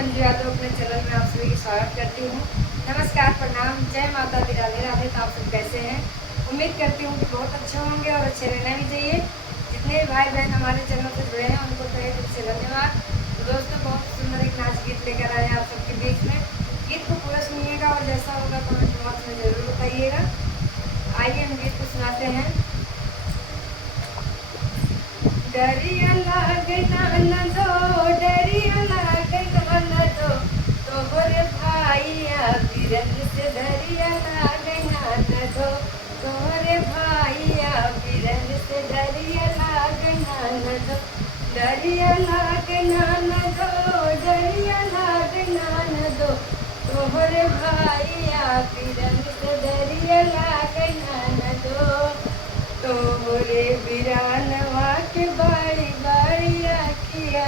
मंजू यादव अपने चैनल में आप सभी का स्वागत करती हूँ। नमस्कार, प्रणाम, जय माता दी, राधे राधे। तो आप सब कैसे हैं? उम्मीद करती हूँ कि बहुत अच्छे होंगे और अच्छे रहना भी चाहिए। जितने भी भाई बहन हमारे चैनल से जुड़े हैं उनको तहे दिल से धन्यवाद। तो दोस्तों, बहुत सुंदर एक नाच गीत लेकर आए हैं आप सबके बीच में। गीत को पूरा सुनिएगा और जैसा होगा कमेंट बॉक्स में जरूर बताइएगा। आइए हम गीत को सुनाते हैं। डरिया लागना न दो, डरिया लागना न दो, तोहरे भाइया बिरन से डरिया लागना न दो, तोहरे भाइया बिरन से डरिया लागना न दो, डरिया लागना न दो, डरिया लागना न दो, तोहरे भाइया बिरन से डरिया लागना न दो, तोहरे बिरानवा के बाड़ी बाड़ी आखिया,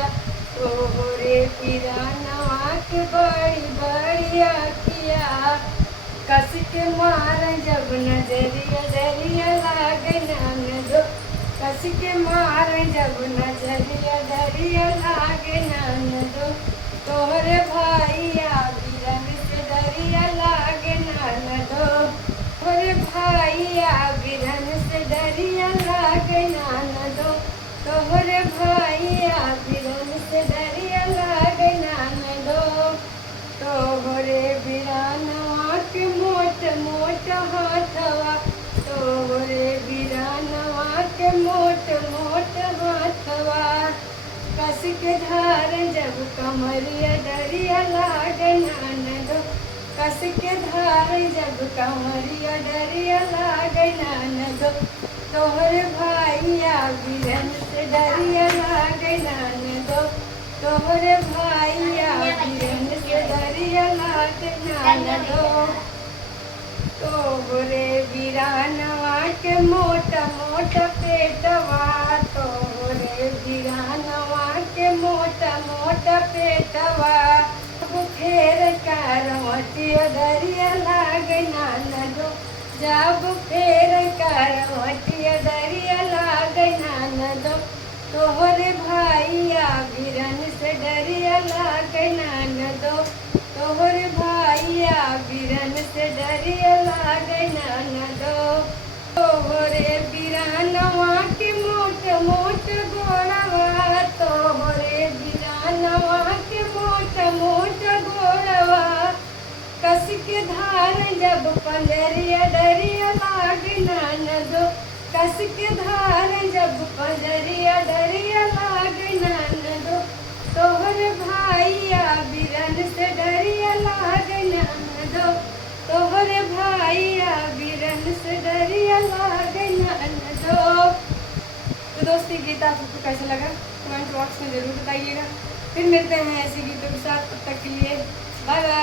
तोहरे बिरानवा के बाड़ी बाड़ी आखिया, कस के मार जब नजरिया डरिया लागना न दो, कस के मार जब नजरिया डरिया लागना न दो, तोहरे भाइया बिरन से डरिया लागना न दो, तोहरे भाइया बिरन से डरिया लागना न दो, तोहरे भाइया बिरन से डरिया लागना न दो, तोहरे बिरानवा के मोट मोट हाथवा, तोहरे बिरानवा के मोट मोट हाथवा, कस के धार जब कमरिया डरिया लागना न दो, कस के धार जब कमरिया डरिया लागना न दो, तोहरे भाइया बिरन से डरिया लागना न दो, तोहरे भाइया बिरन से डरिया लागना न दो, तोहरे बिरानवा के मोटा मोटा पेटवा, तोहरे बिरानवा के मोटा मोटा पेटवा, फेर करवटिया डरिया लागना न दो, जब फेर करवटिया डरिया लागना न दो, तोहरे भाइया बिरन से डरिया लागना न दो, तोहरे भाइया बिरन से डरिया लागना न दो, तोहरे बिरानवा के मोट मोट गोड़वा, तोहरे बिरानवा के मोट मोट गोड़वा, कस के धार जब पंजरिया डरिया लागना न दो, कस के धार जब पंजरिया डरिया लागना न दो, तोहरे भाइया बिरन से डरिया लागना न दो, तोहरे भाइया बिरन से डरिया लागना न दो। तो दोस्ती गीत आपको कैसा लगा कमेंट बॉक्स में जरूर बताइएगा। फिर मिलते हैं ऐसे गीतों के साथ, तब तक के लिए बाय बाय।